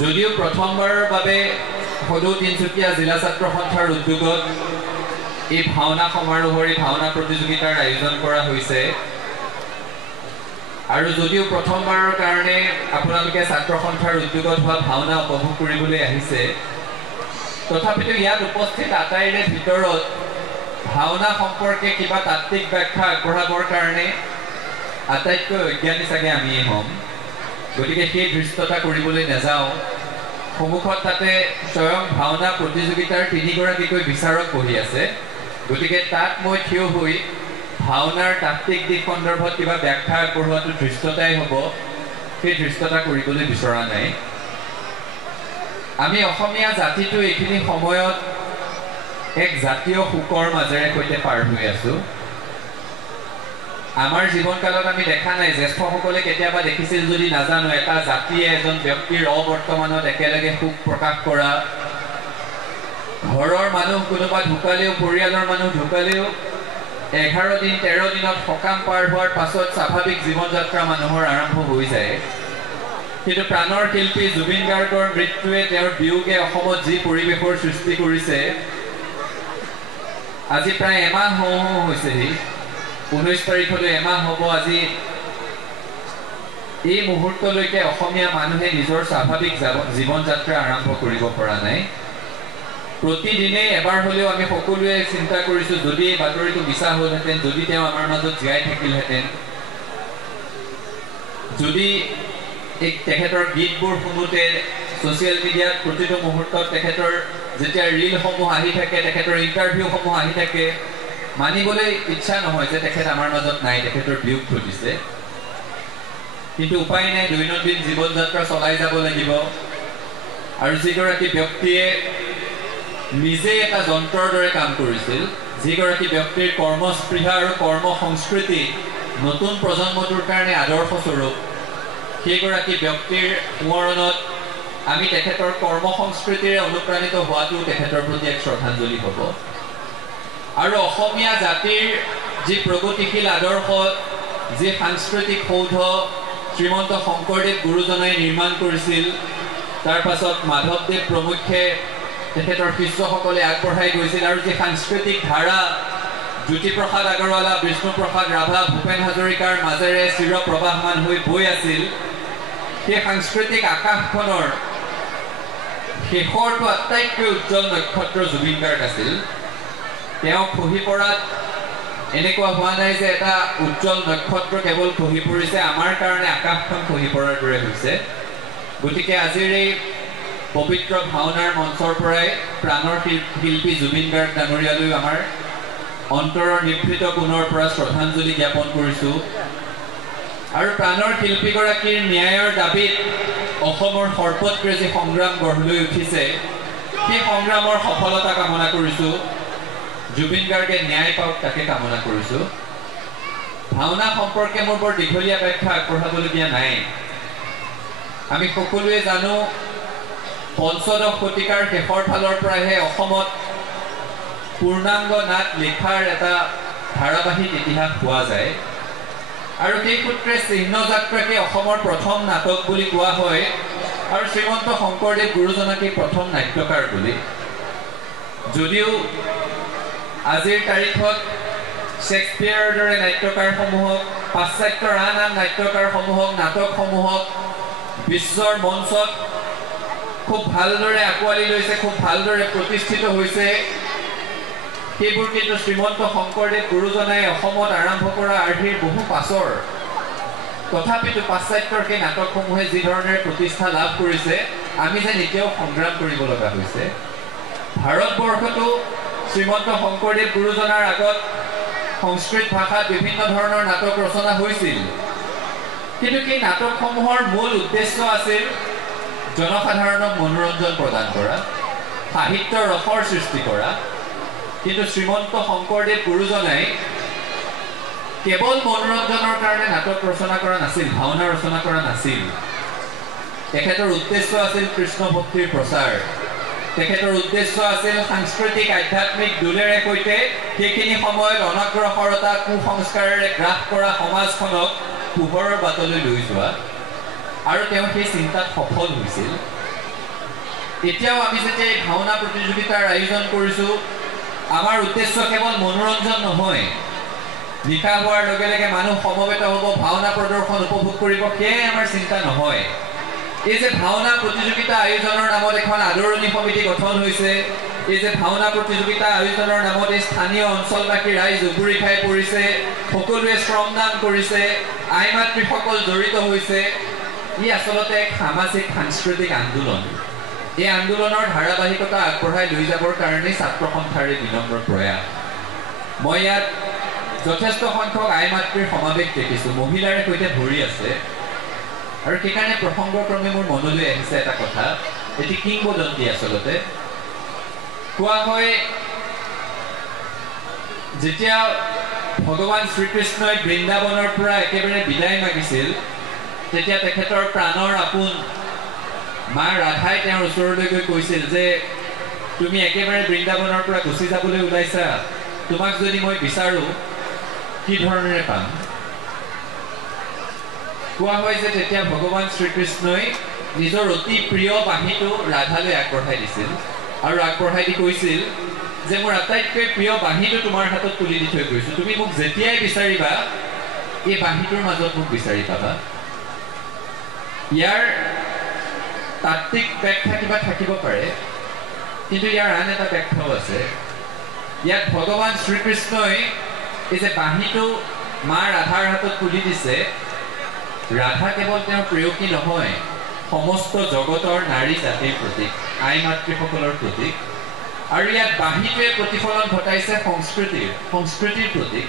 যদিও প্ৰথমবাৰৰ বাবে সদৌ তিনিচুকীয়া জিলা ছাত্ৰ সন্থাৰ উদ্যোগত এই ভাওনা সমাৰোহৰ ভাওনা প্ৰতিযোগিতাৰ আয়োজন কৰা হৈছে আৰু যদিও প্ৰথমবাৰৰ কাৰণে আপোনালোকে ছাত্ৰ সন্থাৰ উদ্যোগত হোৱা ভাওনা উপভোগ কৰিবলৈ আহিছে তথাপিতো ইয়াত উপস্থিত আটাইৰে ভিতৰত ভাওনা সম্পৰ্কে কিবা তাত্ত্বিক ব্যাখ্যা আগবঢ়াবৰ কাৰণে আটাইতকৈ অজ্ঞানী চাগে আমিয়ে হ'ম গতিকে সেই দৃষ্টতা কৰিবলৈ নাযাওঁ সন্মুখত তাতে স্বয়ং ভাওনা প্ৰতিযোগিতাৰ তিনিগৰাকীকৈ বিচাৰক বহি আছে গতিকে তাত মই থিয় হৈ ভাওনাৰ তাত্ত্বিক দিশ সন্দৰ্ভত কিবা ব্যাখ্যা আগবঢ়োৱাটো দৃষ্টতাই হ'ব সেই দৃষ্টতা কৰিবলৈ বিচৰা নাই আমি অসমীয়া জাতিটো এইখিনি সময়ত এক জাতীয় শোকৰ মাজেৰে সৈতে পাৰ হৈ আছো আমাৰ জীৱনকালত আমি দেখা নাই জ্যেষ্ঠসকলে কেতিয়াবা দেখিছিল যদি নাজানো এটা জাতিয়ে এজন ব্যক্তিৰ অবৰ্তমানত একেলগে শোক প্ৰকাশ কৰা ঘৰৰ মানুহ কোনোবা ঢুকালেও পৰিয়ালৰ মানুহ ঢুকালেও 11 দিন 13 দিনত সকাম পাৰ হোৱাৰ পাছত স্বাভাৱিক জীৱন যাত্ৰা মানুহৰ আৰম্ভ হৈ যায় কিন্তু প্ৰাণৰ শিল্পী জুবিন গাৰ্গৰ মৃত্যুৱে তেওঁৰ বিয়োগে অসমত যি পৰিৱেশৰ সৃষ্টি কৰিছে আজি প্ৰায় এমাহ হৈছেহি 19 তাৰিখলৈ এমাহ হ'ব আজি এই মুহূৰ্তলৈকে অসমীয়া মানুহে নিজৰ স্বাভাৱিক জীৱন যাত্ৰা আৰম্ভ কৰিব পৰা নাই প্ৰতিদিনে এবাৰ হ'লেও আমি সকলোৱে চিন্তা কৰিছোঁ যদি এই বাতৰিটো মিছা হ'লহেঁতেন যদি তেওঁ আমাৰ মাজত জীয়াই থাকিলহেঁতেন যদি তেখেতৰ গীতবোৰ শুনোতে ছ'চিয়েল মিডিয়াত প্ৰতিটো মুহূৰ্তত তেখেতৰ যেতিয়া ৰীলসমূহ আহি থাকে তেখেতৰ ইণ্টাৰভিউসমূহ আহি থাকে মানিবলৈ ইচ্ছা নহয় যে তেখেত আমাৰ মাজত নাই তেখেতৰ বিয়োগ ঘটিছে কিন্তু উপায় নাই দৈনন্দিন জীৱন যাত্ৰা চলাই যাব লাগিব আৰু যিগৰাকী ব্যক্তিয়ে নিজে এটা যন্ত্ৰৰ দৰে কাম কৰিছিল যিগৰাকী ব্যক্তিৰ কৰ্মস্পৃহা আৰু কৰ্ম সংস্কৃতি নতুন প্ৰজন্মটোৰ কাৰণে আদৰ্শস্বৰূপ সেইগৰাকী ব্যক্তিৰ সোঁৱৰণত আমি তেখেতৰ কৰ্ম সংস্কৃতিৰে অনুপ্ৰাণিত হোৱাটো তেখেতৰ প্ৰতি এক শ্ৰদ্ধাঞ্জলি হ'ব আৰু অসমীয়া জাতিৰ যি প্ৰগতিশীল আদৰ্শ যি সাংস্কৃতিক সৌধ শ্ৰীমন্ত শংকৰদেৱ গুৰুজনাই নিৰ্মাণ কৰিছিল তাৰ পাছত মাধৱদেৱ প্ৰমুখ্যে তেখেতৰ শিষ্যসকলে আগবঢ়াই গৈছিল আৰু যি সাংস্কৃতিক ধাৰা জ্যোতিপ্ৰসাদ আগৰৱালা বিষ্ণুপ্ৰসাদ ৰাভা ভূপেন হাজৰিকাৰ মাজেৰে চিৰপ্ৰবাহমান হৈ বৈ আছিল সেই সাংস্কৃতিক আকাশখনৰ শেষৰটো আটাইতকৈ উজ্জ্বল নক্ষত্ৰ জুবিন গাৰ্গ আছিল তেওঁ খহি পৰাত এনেকুৱা হোৱা নাই যে এটা উজ্জ্বল নক্ষত্ৰ কেৱল খহি পৰিছে আমাৰ কাৰণে আকাশখন খহি পৰাৰ দৰে হৈছে গতিকে আজিৰ এই পবিত্ৰ ভাওনাৰ মঞ্চৰ পৰাই প্ৰাণৰ শিল্পী জুবিন গাৰ্গ ডাঙৰীয়ালৈ আমাৰ অন্তৰৰ নিভৃত কোণৰ পৰা শ্ৰদ্ধাঞ্জলি জ্ঞাপন কৰিছোঁ আৰু প্ৰাণৰ শিল্পীগৰাকীৰ ন্যায়ৰ দাবীত অসমৰ সৰ্বত্ৰে যি সংগ্ৰাম গঢ় লৈ উঠিছে সেই সংগ্ৰামৰ সফলতা কামনা কৰিছোঁ জুবিন গাৰ্গে ন্যায় পাওক তাকে কামনা কৰিছোঁ ভাওনা সম্পৰ্কে মোৰ বৰ দীঘলীয়া ব্যাখ্যা আগবঢ়াবলগীয়া নাই আমি সকলোৱে জানো পঞ্চদশ শতিকাৰ শেষৰ ফালৰ পৰাহে অসমত পূৰ্ণাংগ নাট লিখাৰ এটা ধাৰাবাহিক ইতিহাস পোৱা যায় আৰু সেই সূত্ৰে চিহ্নযাত্ৰাকে অসমৰ প্ৰথম নাটক বুলি কোৱা হয় আৰু শ্ৰীমন্ত শংকৰদেৱ গুৰুজনাকে প্ৰথম নাট্যকাৰ বুলি যদিও আজিৰ তাৰিখত শ্বেক্সপিয়াৰৰ দৰে নাট্যকাৰসমূহক পাশ্চাত্যৰ আন আন নাট্যকাৰসমূহক নাটকসমূহক বিশ্বৰ মঞ্চত খুব ভালদৰে আঁকোৱালি লৈছে খুব ভালদৰে প্ৰতিষ্ঠিত হৈছে সেইবোৰ কিন্তু শ্ৰীমন্ত শংকৰদেৱ গুৰুজনাই অসমত আৰম্ভ কৰা আৰ্হিৰ বহু পাছৰ তথাপিতো পাশ্চাত্যৰ সেই নাটকসমূহে যি ধৰণেৰে প্ৰতিষ্ঠা লাভ কৰিছে আমি যেন এতিয়াও সংগ্ৰাম কৰিব লগা হৈছে ভাৰতবৰ্ষতো শ্ৰীমন্ত শংকৰদেৱ গুৰুজনাৰ আগত সংস্কৃত ভাষাত বিভিন্ন ধৰণৰ নাটক ৰচনা হৈছিল কিন্তু সেই নাটকসমূহৰ মূল উদ্দেশ্য আছিল জনসাধাৰণক মনোৰঞ্জন প্ৰদান কৰা সাহিত্য ৰসৰ সৃষ্টি কৰা কিন্তু শ্ৰীমন্ত শংকৰদেৱ গুৰুজনাই কেৱল মনোৰঞ্জনৰ কাৰণে নাটক ৰচনা কৰা নাছিল ভাওনা ৰচনা কৰা নাছিল তেখেতৰ উদ্দেশ্য আছিল কৃষ্ণ ভক্তিৰ প্ৰচাৰ তেখেতৰ উদ্দেশ্য আছিল সাংস্কৃতিক আধ্যাত্মিক দোলেৰে সৈতে সেইখিনি সময়ত অনগ্ৰসৰতা কুসংস্কাৰেৰে গ্ৰাস কৰা সমাজখনক পোহৰৰ বাটলৈ লৈ যোৱা আৰু তেওঁ সেই চিন্তাত সফল হৈছিল এতিয়াও আমি যেতিয়া এই ভাওনা প্ৰতিযোগিতাৰ আয়োজন কৰিছোঁ আমাৰ উদ্দেশ্য কেৱল মনোৰঞ্জন নহয় নিশা হোৱাৰ লগে লগে মানুহ সমবেত হ'ব ভাওনা প্ৰদৰ্শন উপভোগ কৰিব সেয়াই আমাৰ চিন্তা নহয় এই যে ভাওনা প্ৰতিযোগিতা আয়োজনৰ নামত এখন আদৰণি সমিতি গঠন হৈছে এই যে ভাওনা প্ৰতিযোগিতা আয়োজনৰ নামত এই স্থানীয় অঞ্চলবাসী ৰাইজ উবুৰি খাই পৰিছে সকলোৱে শ্ৰমদান কৰিছে আই মাতৃসকল জড়িত হৈছে ই আচলতে এক সামাজিক সাংস্কৃতিক আন্দোলন এই আন্দোলনৰ ধাৰাবাহিকতা আগবঢ়াই লৈ যাবৰ কাৰণে ছাত্ৰ সন্থাৰ বিনম্ৰ প্ৰয়াস মই ইয়াত যথেষ্ট সংখ্যক আই মাতৃৰ সমাৱেশ দেখিছোঁ মহিলাৰে সৈতে ভৰি আছে আৰু সেইকাৰণে প্ৰসংগক্ৰমে মোৰ মনলৈ আহিছে এটা কথা এটি কিংবদন্তি আচলতে কোৱা হয় যেতিয়া ভগৱান শ্ৰীকৃষ্ণই বৃন্দাবনৰ পৰা একেবাৰে বিদায় মাগিছিল তেতিয়া তেখেতৰ প্ৰাণৰ আপোন মা ৰাধাই তেওঁৰ ওচৰলৈ গৈ কৈছিল যে তুমি একেবাৰে বৃন্দাবনৰ পৰা গুচি যাবলৈ ওলাইছা তোমাক যদি মই বিচাৰোঁ কি ধৰণেৰে পাম কোৱা হয় যে তেতিয়া ভগৱান শ্ৰীকৃষ্ণই নিজৰ অতি প্ৰিয় বাঁহীটো ৰাধালৈ আগবঢ়াই দিছিল আৰু আগবঢ়াই দি কৈছিল যে মোৰ আটাইতকৈ প্ৰিয় বাঁহীটো তোমাৰ হাতত তুলি দি থৈ গৈছোঁ তুমি মোক যেতিয়াই বিচাৰিবা এই বাঁহীটোৰ মাজত মোক বিচাৰি পাবা ইয়াৰ তাত্ত্বিক ব্যাখ্যা কিবা থাকিব পাৰে কিন্তু ইয়াৰ আন এটা ব্যাখ্যাও আছে ইয়াত ভগৱান শ্ৰীকৃষ্ণই এই যে বাঁহীটো মা ৰাধাৰ হাতত তুলি দিছে ৰাধা কেৱল তেওঁৰ প্ৰেয়সী নহয় সমস্ত জগতৰ নাৰী জাতিৰ প্ৰতীক আই মাতৃসকলৰ প্ৰতীক আৰু ইয়াত বাঁহীটোৱে প্ৰতিফলন ঘটাইছে সংস্কৃতিৰ প্ৰতীক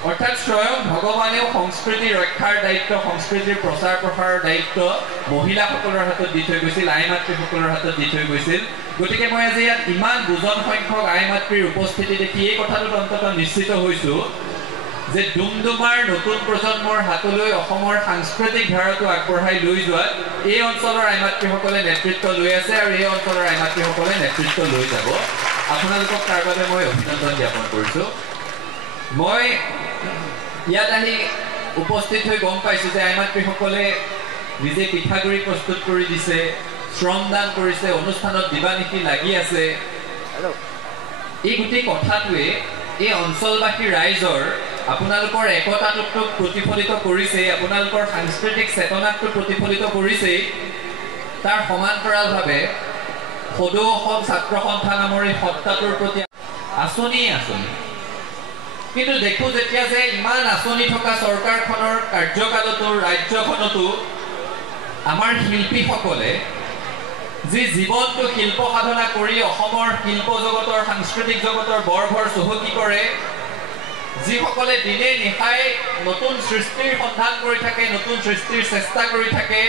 অৰ্থাৎ স্বয়ং ভগৱানেও সংস্কৃতি ৰক্ষাৰ দায়িত্ব সংস্কৃতিৰ প্ৰচাৰ প্ৰসাৰৰ দায়িত্ব মহিলাসকলৰ হাতত দি থৈ গৈছিল আই মাতৃসকলৰ হাতত দি থৈ গৈছিল গতিকে মই আজি ইয়াত ইমান দুজন সংখ্যক আই মাতৃৰ উপস্থিতি দেখি এই কথাটোত অন্ততঃ নিশ্চিত হৈছোঁ যে ডুমডুমাৰ নতুন প্ৰজন্মৰ হাতলৈ অসমৰ সাংস্কৃতিক ধাৰাটো আগবঢ়াই লৈ যোৱাত এই অঞ্চলৰ আই মাতৃসকলে নেতৃত্ব লৈ আছে আৰু এই অঞ্চলৰ আই মাতৃসকলে নেতৃত্ব লৈ যাব আপোনালোকক তাৰ বাবে মই অভিনন্দন জ্ঞাপন কৰিছোঁ মই ইয়াত আহি উপস্থিত হৈ গম পাইছোঁ যে আই মাতৃসকলে নিজে পিঠাগুৰি প্ৰস্তুত কৰি দিছে শ্ৰমদান কৰিছে অনুষ্ঠানত দিবানিশি লাগি আছে এই গোটেই কথাটোৱে এই অঞ্চলবাসী ৰাইজৰ আপোনালোকৰ একতাটোক প্ৰতিফলিত কৰিছে আপোনালোকৰ সাংস্কৃতিক চেতনাটো প্ৰতিফলিত কৰিছে তাৰ সমান্তৰালভাৱে সদৌ অসম ছাত্ৰ সন্থা নামৰ এই সত্তাটোৰ প্ৰতি আঁচনি কিন্তু দেখোঁ যেতিয়া যে ইমান আঁচনি থকা চৰকাৰখনৰ কাৰ্যকালতো ৰাজ্যখনতো আমাৰ শিল্পীসকলে যি জীৱনটো শিল্প সাধনা কৰি অসমৰ শিল্প জগতৰ সাংস্কৃতিক জগতৰ বৰভৰ চহকী কৰে যিসকলে দিনে নিশাই নতুন সৃষ্টিৰ সন্ধান কৰি থাকে নতুন সৃষ্টিৰ চেষ্টা কৰি থাকে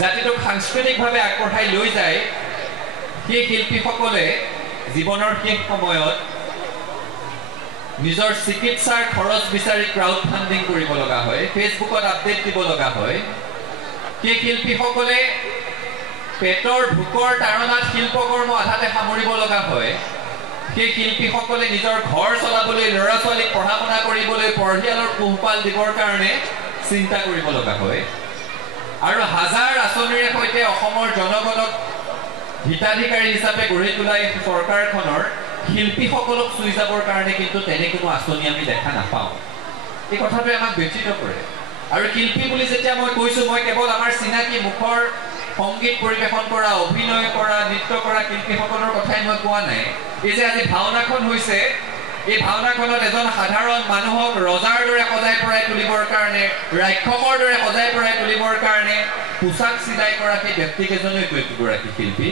জাতিটোক সাংস্কৃতিকভাৱে আগবঢ়াই লৈ যায় সেই শিল্পীসকলে জীৱনৰ শেষ সময়ত নিজৰ চিকিৎসাৰ খৰচ বিচাৰি ক্ৰাউড ফাণ্ডিং কৰিব লগা হয় ফেচবুকত আপডেট দিব লগা হয় সেই শিল্পীসকলে পেটৰ ভোকৰ তাৰণাত শিল্পকৰ্ম আধাতে সামৰিব লগা হয় সেই শিল্পীসকলে নিজৰ ঘৰ চলাবলৈ ল'ৰা ছোৱালীক পঢ়া শুনা কৰিবলৈ পৰিয়ালৰ পোহপাল দিবৰ কাৰণে চিন্তা কৰিব লগা হয় আৰু হাজাৰ আঁচনিৰে সৈতে অসমৰ জনগণক হিতাধিকাৰী হিচাপে গঢ়ি তোলা এই চৰকাৰখনৰ শিল্পীসকলক চুই যাবৰ কাৰণে কিন্তু তেনে কোনো আঁচনি আমি দেখা নাপাওঁ এই কথাটোৱে আমাক ব্যথিত কৰে আৰু শিল্পী বুলি যেতিয়া মই কৈছোঁ মই কেৱল আমাৰ চিনাকি মুখৰ সংগীত পৰিৱেশন কৰা অভিনয় কৰা নৃত্য কৰা শিল্পীসকলৰ কথাই মই কোৱা নাই এই যে আজি ভাওনাখন হৈছে এই ভাওনাখনত এজন সাধাৰণ মানুহক ৰজাৰ দৰে সজাই পৰাই তুলিবৰ কাৰণে ৰাক্ষসৰ দৰে সজাই পৰাই তুলিবৰ কাৰণে পোছাক চিলাই কৰা সেই ব্যক্তিকেইজনেই এগৰাকী শিল্পী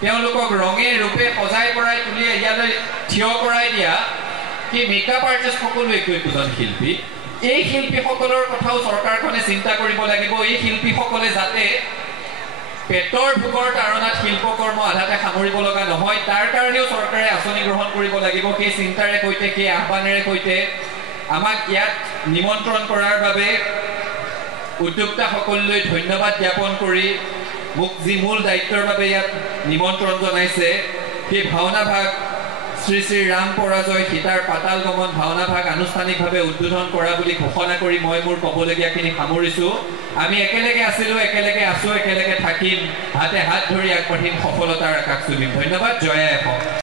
তেওঁলোকক ৰঙে ৰূপে সজাই পৰাই তুলি ইয়ালৈ থিয় কৰাই দিয়া সেই মেকআপ আৰ্টিষ্ট সকলো একোজন শিল্পী এই শিল্পীসকলৰ কথাও চৰকাৰখনে চিন্তা কৰিব লাগিব এই শিল্পীসকলে যাতে পেটৰ ভোকৰ তাৰণাত শিল্পকৰ্ম আধাতে সামৰিব লগা নহয় তাৰ কাৰণেও চৰকাৰে আঁচনি গ্ৰহণ কৰিব লাগিব সেই চিন্তাৰে সৈতে সেই আহ্বানেৰে সৈতে আমাক ইয়াত নিমন্ত্ৰণ কৰাৰ বাবে উদ্যোক্তাসকললৈ ধন্যবাদ জ্ঞাপন কৰি মোক যি মূল দায়িত্বৰ বাবে ইয়াত নিমন্ত্ৰণ জনাইছে সেই ভাওনা ভাগ শ্ৰী শ্ৰী ৰাম পৰাজয় সীতাৰ পাতাল গমন ভাওনা ভাগ আনুষ্ঠানিকভাৱে উদ্বোধন কৰা বুলি ঘোষণা কৰি মই মোৰ ক'বলগীয়াখিনি সামৰিছোঁ। আমি একেলগে আছিলোঁ, একেলগে আছোঁ, একেলগে থাকিম, হাতে হাত ধৰি আগবাঢ়িম, সফলতাৰ আকাশ চুবিম। ধন্যবাদ। জয় আই অসম।